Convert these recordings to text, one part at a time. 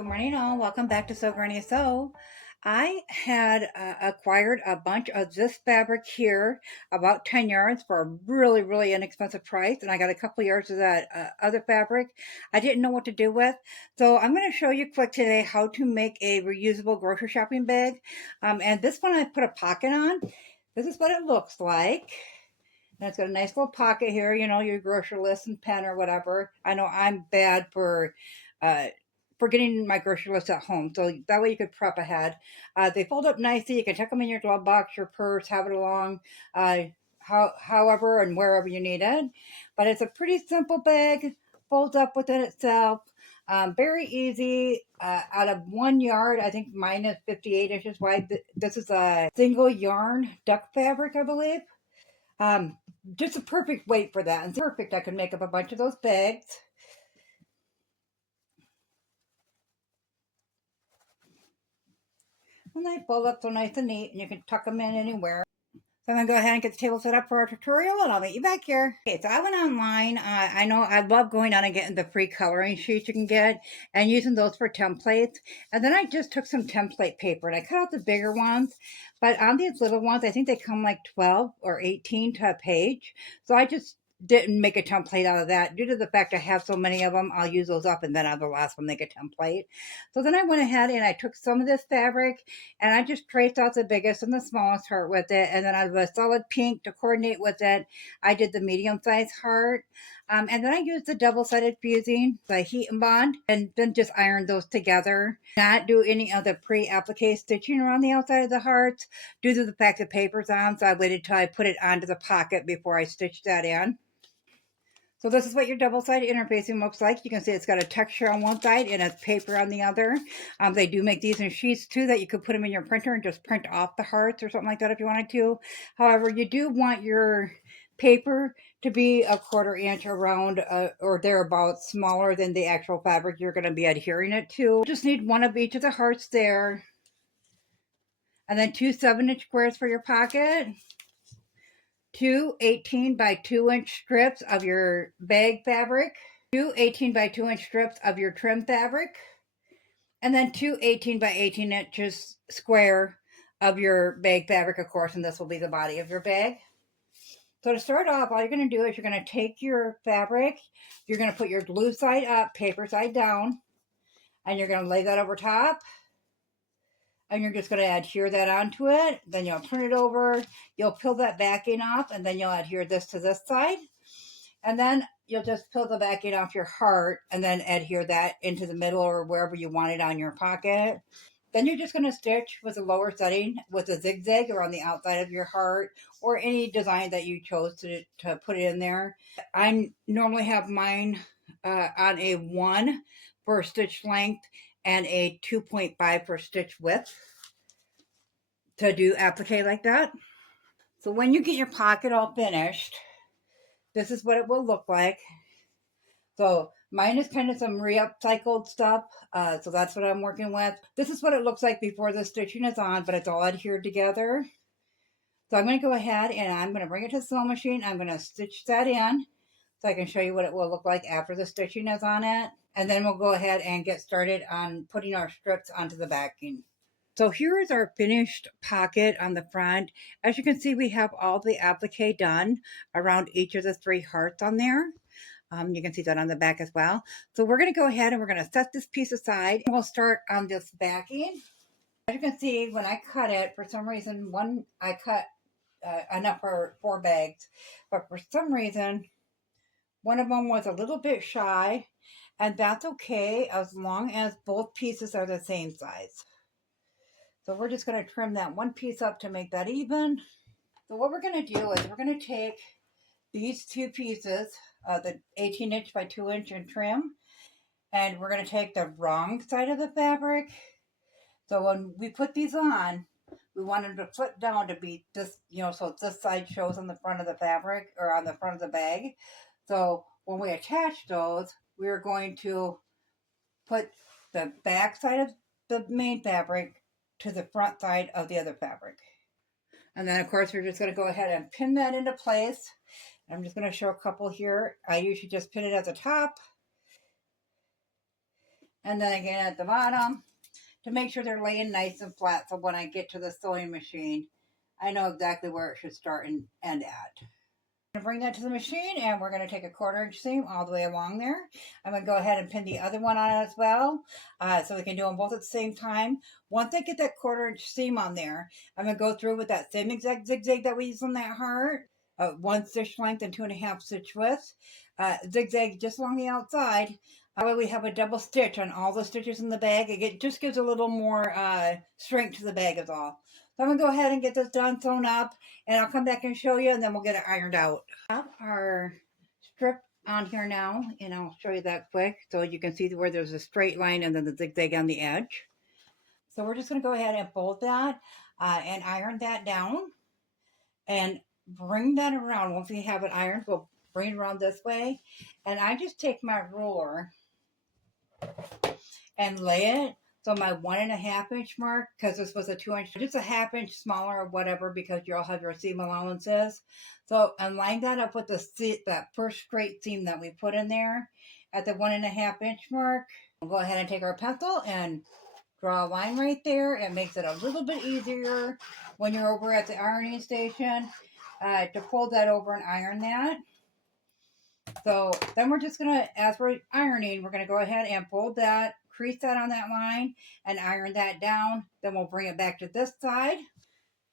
Good morning, all. Welcome back to Sew Granny Sew. I had acquired a bunch of this fabric here, about 10 yards for a really, really inexpensive price, and I got a couple yards of that other fabric I didn't know what to do with. So I'm going to show you quick today how to make a reusable grocery shopping bag. And this one I put a pocket on. This is what it looks like. And it's got a nice little pocket here, you know, your grocery list and pen or whatever. I know I'm bad uh, for getting my grocery list at home, so that way you could prep ahead. They fold up nicely. You can tuck them in your glove box, your purse, have it along, however and wherever you need it. But it's a pretty simple bag, folds up within itself. Very easy. Out of 1 yard, I think mine is 58 inches wide. This is a single yarn duck fabric, I believe. Just a perfect weight for that. And perfect, I could make up a bunch of those bags. And they fold up so nice and neat, and you can tuck them in anywhere. So I'm going to go ahead and get the table set up for our tutorial, and I'll meet you back here. Okay, so I went online. I know I love going on and getting the free coloring sheets you can get and using those for templates. And then I just took some template paper, and I cut out the bigger ones. But on these little ones, I think they come like 12 or 18 to a page. So I just didn't make a template out of that. Due to the fact I have so many of them, I'll use those up and then on the last one make a template. So then I went ahead and I took some of this fabric and I just traced out the biggest and the smallest heart with it. And then I have a solid pink to coordinate with it. I did the medium-sized heart. And then I used the double-sided fusing, the heat and bond, and then just ironed those together. Not do any of the pre-applique stitching around the outside of the hearts due to the fact the paper's on. So I waited till I put it onto the pocket before I stitched that in. So this is what your double-sided interfacing looks like. You can see it's got a texture on one side and it's paper on the other. They do make these in sheets too that you could put them in your printer and just print off the hearts or something like that if you wanted to. However, you do want your paper to be a 1/4 inch around or thereabouts smaller than the actual fabric you're going to be adhering it to. Just need one of each of the hearts there. And then 2 7-inch squares for your pocket. 2 18 by 2 inch strips of your bag fabric, 2 18 by 2 inch strips of your trim fabric, and then 2 18 by 18 inches square of your bag fabric, of course, and this will be the body of your bag. So to start off, all you're going to do is you're going to take your fabric, you're going to put your glue side up, paper side down, and you're going to lay that over top. And you're just going to adhere that onto it. Then you'll turn it over. You'll peel that backing off, and then you'll adhere this to this side. And then you'll just peel the backing off your heart and then adhere that into the middle or wherever you want it on your pocket. Then you're just going to stitch with a lower setting with a zigzag around the outside of your heart or any design that you chose to put it in there. I normally have mine on a 1 for stitch length and a 2.5 for stitch width to do applique like that. So when you get your pocket all finished, this is what it will look like. So mine is kind of some re-upcycled stuff, so that's what I'm working with. This is what it looks like before the stitching is on, but it's all adhered together. So I'm going to go ahead and I'm going to bring it to the sewing machine. I'm going to stitch that in so I can show you what it will look like after the stitching is on it. And then we'll go ahead and get started on putting our strips onto the backing. So here is our finished pocket on the front. As you can see, we have all the applique done around each of the 3 hearts on there. You can see that on the back as well. So we're going to go ahead and we're going to set this piece aside. We'll start on this backing. As you can see, when I cut it, for some reason, I cut enough for 4 bags, but for some reason, one of them was a little bit shy, and that's okay as long as both pieces are the same size. So we're just going to trim that one piece up to make that even. So what we're going to do is we're going to take these 2 pieces, the 18 inch by 2 inch and trim, and we're going to take the wrong side of the fabric. So when we put these on, we want them to flip down to be this, you know, so this side shows on the front of the fabric or on the front of the bag. So when we attach those, we're going to put the back side of the main fabric to the front side of the other fabric. And then, of course, we're just going to go ahead and pin that into place. I'm just going to show a couple here. I usually just pin it at the top. And then again at the bottom to make sure they're laying nice and flat, so when I get to the sewing machine, I know exactly where it should start and end at. I'm going to bring that to the machine, and we're going to take a 1/4 inch seam all the way along there. I'm going to go ahead and pin the other one on as well, so we can do them both at the same time. Once I get that 1/4 inch seam on there, I'm going to go through with that same exact zigzag that we used on that heart, 1 stitch length and 2.5 stitch width, zigzag just along the outside. That way we have a double stitch on all the stitches in the bag. It just gives a little more strength to the bag is all. So I'm going to go ahead and get this done, sewn up, and I'll come back and show you, and then we'll get it ironed out. I have our strip on here now, and I'll show you that quick so you can see where there's a straight line and then the zigzag on the edge. So we're just going to go ahead and fold that and iron that down and bring that around. Once we have it ironed, we'll bring it around this way. And I just take my ruler and lay it so my 1.5 inch mark, because this was a 2 inch, just a 1/2 inch smaller or whatever, because you all have your seam allowances. So and line that up with that first straight seam that we put in there at the 1.5 inch mark. We'll go ahead and take our pencil and draw a line right there. It makes it a little bit easier when you're over at the ironing station to fold that over and iron that. So then we're just going to, as we're ironing, we're going to go ahead and fold that, crease that on that line, and iron that down. Then we'll bring it back to this side,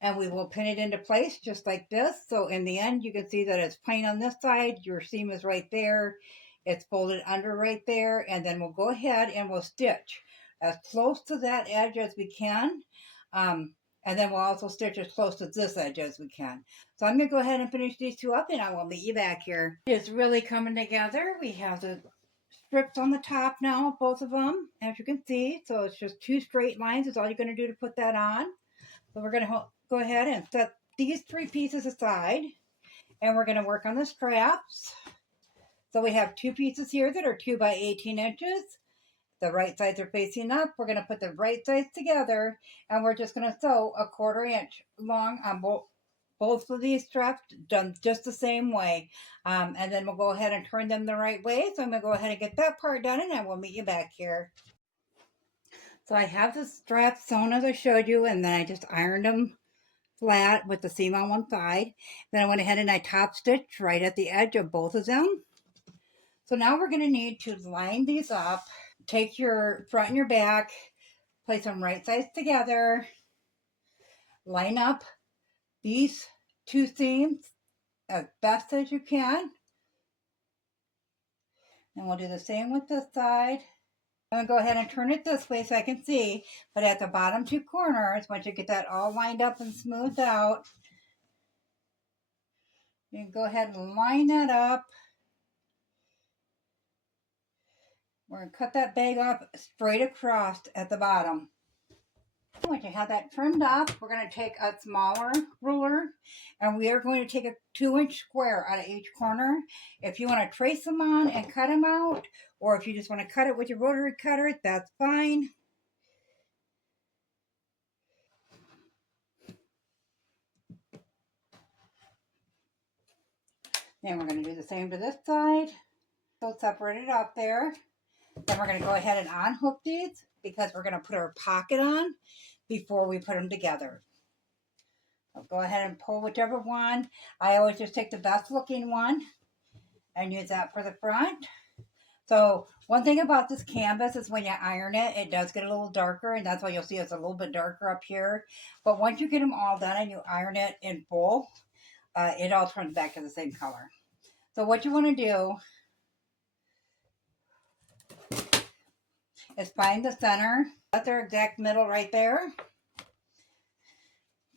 and we will pin it into place just like this. So in the end, you can see that it's plain on this side. Your seam is right there. It's folded under right there. And then we'll go ahead and we'll stitch as close to that edge as we can. And then we'll also stitch as close to this edge as we can. So I'm going to go ahead and finish these two up, and I will meet you back here. It's really coming together. We have the strips on the top now, both of them, as you can see. So it's just 2 straight lines is all you're going to do to put that on. So we're going to go ahead and set these 3 pieces aside, and we're going to work on the straps. So we have 2 pieces here that are 2 by 18 inches. The right sides are facing up. We're going to put the right sides together, and we're just going to sew a 1/4 inch long on both of these straps, done just the same way. And then we'll go ahead and turn them the right way. So I'm going to go ahead and get that part done, and I will meet you back here. So I have the straps sewn as I showed you, and then I just ironed them flat with the seam on one side. Then I went ahead and I top stitched right at the edge of both of them. So now we're going to need to line these up. Take your front and your back, place them right sides together, line up these 2 seams as best as you can. And we'll do the same with this side. I'm going to go ahead and turn it this way so I can see, but at the bottom 2 corners, once you get that all lined up and smoothed out, you can go ahead and line that up. We're going to cut that bag off straight across at the bottom. Once you have that trimmed up, we're going to take a smaller ruler, and we are going to take a 2 inch square out of each corner. If you want to trace them on and cut them out, or if you just want to cut it with your rotary cutter, that's fine. Then we're going to do the same to this side. So separate it up there. Then we're going to go ahead and unhook these, because we're going to put our pocket on before we put them together. So go ahead and pull whichever one. I always just take the best looking one and use that for the front. So one thing about this canvas is when you iron it, it does get a little darker, and that's why you'll see it's a little bit darker up here. But once you get them all done and you iron it in full, it all turns back to the same color. So what you want to do is find the center. That's their exact middle right there.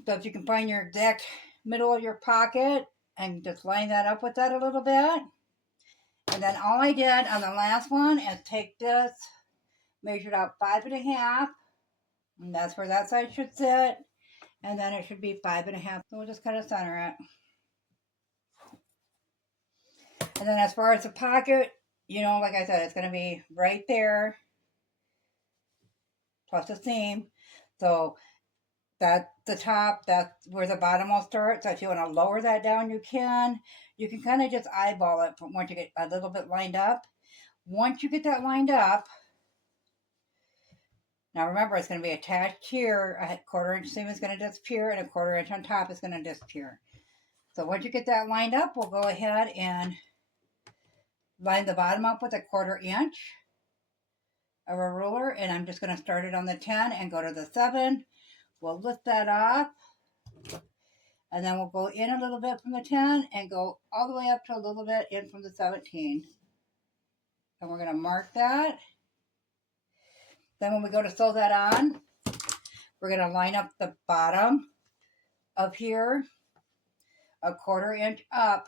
So if you can find your exact middle of your pocket and just line that up with that a little bit. And then all I did on the last one is take this, measured out 5.5, and that's where that side should sit. And then it should be 5.5. So we'll just kind of center it. And then as far as the pocket, you know, like I said, it's going to be right there, plus the seam. So that's the top, that's where the bottom will start. So if you want to lower that down, you can. You can kind of just eyeball it once you get a little bit lined up. Once you get that lined up, Now remember, it's going to be attached here. A 1/4 inch seam is going to disappear and a 1/4 inch on top is going to disappear. So once you get that lined up, we'll go ahead and line the bottom up with a 1/4 inch of a ruler, and I'm just going to start it on the 10 and go to the 7. We'll lift that off, and then we'll go in a little bit from the 10 and go all the way up to a little bit in from the 17. And we're going to mark that. Then when we go to sew that on, we're going to line up the bottom of here a 1/4 inch up.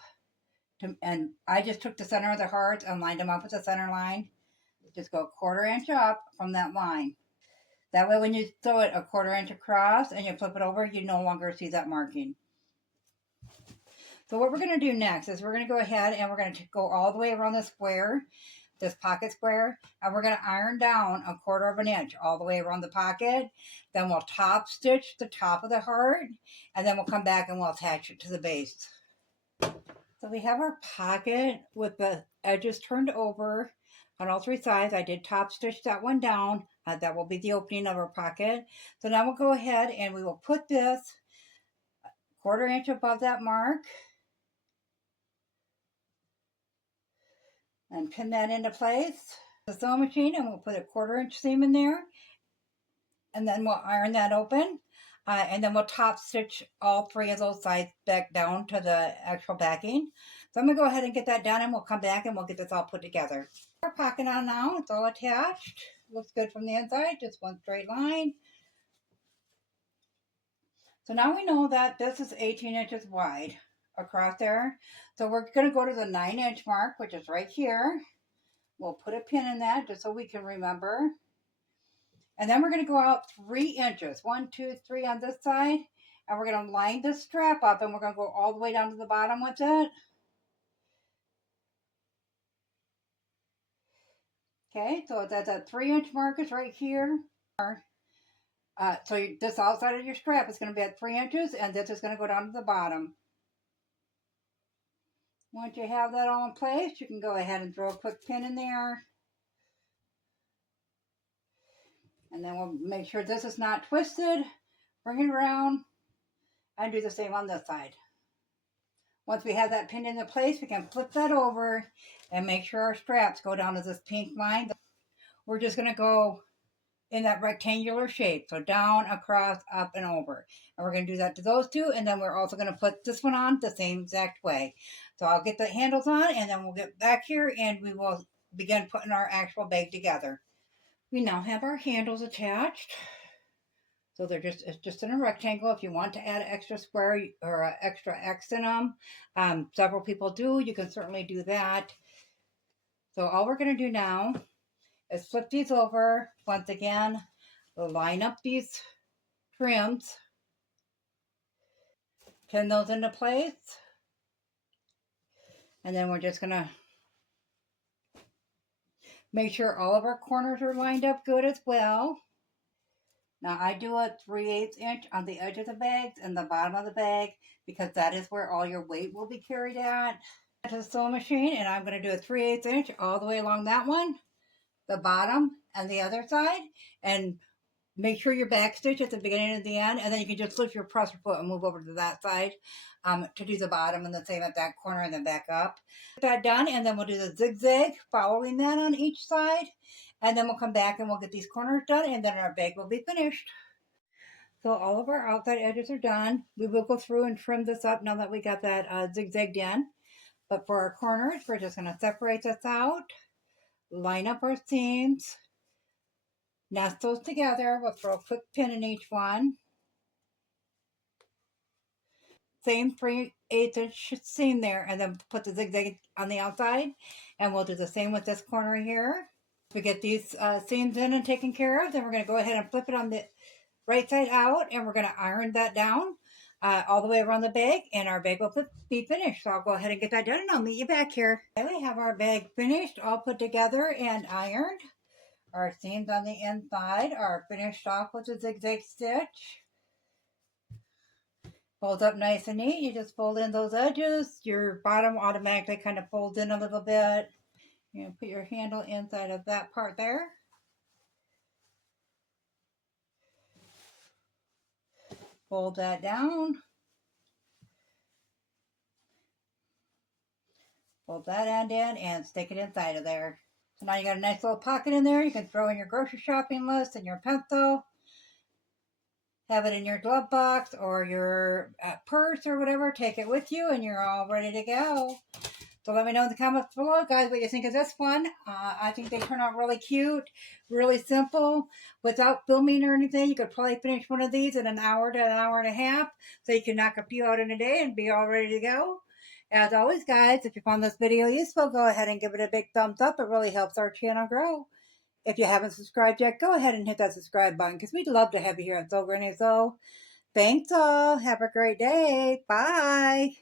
And I just took the center of the hearts and lined them up with the center line. Just go 1/4 inch up from that line. That way when you sew it a 1/4 inch across and you flip it over, you no longer see that marking. So what we're going to do next is we're going to go ahead and we're going to go all the way around the square, this pocket square, and we're going to iron down a 1/4 inch all the way around the pocket. Then we'll top stitch the top of the heart, and then we'll come back and we'll attach it to the base. So we have our pocket with the edges turned over on all 3 sides. I did top stitch that one down. That will be the opening of our pocket. So now we'll go ahead and we will put this 1/4 inch above that mark and pin that into place. The sewing machine, and we'll put a 1/4 inch seam in there, and then we'll iron that open. And then we'll top stitch all 3 of those sides back down to the actual backing. So I'm going to go ahead and get that done, and we'll come back and we'll get this all put together. Our pocket on now, it's all attached. Looks good from the inside, just one straight line. So now we know that this is 18 inches wide across there. So we're going to go to the 9 inch mark, which is right here. We'll put a pin in that just so we can remember. And then we're going to go out 3 inches, 1, 2, 3 on this side. And we're going to line this strap up and we're going to go all the way down to the bottom with it. Okay, so that 3 inch mark is right here. So this outside of your strap is going to be at 3 inches, and this is going to go down to the bottom. Once you have that all in place, you can go ahead and throw a quick pin in there. And then we'll make sure this is not twisted. Bring it around and do the same on this side. Once we have that pinned into place, we can flip that over and make sure our straps go down to this pink line. We're just going to go in that rectangular shape. So down, across, up, and over. And we're going to do that to those 2. And then we're also going to put this one on the same exact way. So I'll get the handles on, and then we'll get back here and we will begin putting our actual bag together. We now have our handles attached. So it's just in a rectangle. If you want to add an extra square or an extra X in them, several people do. You can certainly do that. So all we're going to do now is flip these over. Once again, we'll line up these trims, pin those into place, and then we're just going to make sure all of our corners are lined up good as well. Now I do a 3/8 inch on the edge of the bags and the bottom of the bag because that is where all your weight will be carried at. To the sewing machine, and I'm going to do a 3/8 inch all the way along that one, the bottom and the other side, and make sure your back stitch at the beginning and the end, and then you can just lift your presser foot and move over to that side to do the bottom, and the same at that corner, and then back up. Get that done, and then we'll do the zigzag following that on each side, and then we'll come back and we'll get these corners done, and then our bag will be finished. So all of our outside edges are done. We will go through and trim this up now that we got that zigzagged in. But for our corners, we're just going to separate this out, line up our seams, nest those together. We'll throw a quick pin in each one. Same 3/8 inch seam there, and then put the zigzag on the outside. And we'll do the same with this corner here. If we get these seams in and taken care of, then we're going to go ahead and flip it on the right side out, and we're going to iron that down all the way around the bag, and our bag will be finished. So I'll go ahead and get that done, and I'll meet you back here. Okay, we have our bag finished, all put together and ironed. Our seams on the inside are finished off with a zigzag stitch. Fold up nice and neat. You just fold in those edges. Your bottom automatically kind of folds in a little bit. You put your handle inside of that part there. Fold that down. Fold that end in and stick it inside of there. So now you got a nice little pocket in there. You can throw in your grocery shopping list and your pencil. Have it in your glove box or your purse or whatever. Take it with you and you're all ready to go. So let me know in the comments below, guys, what you think of this one. I think they turn out really cute, really simple. Without filming or anything, you could probably finish one of these in an hour to an hour and a half. So you can knock a few out in a day and be all ready to go. As always, guys, if you found this video useful, go ahead and give it a big thumbs up. It really helps our channel grow. If you haven't subscribed yet, go ahead and hit that subscribe button because we'd love to have you here at So Granny So. Thanks all. Have a great day. Bye.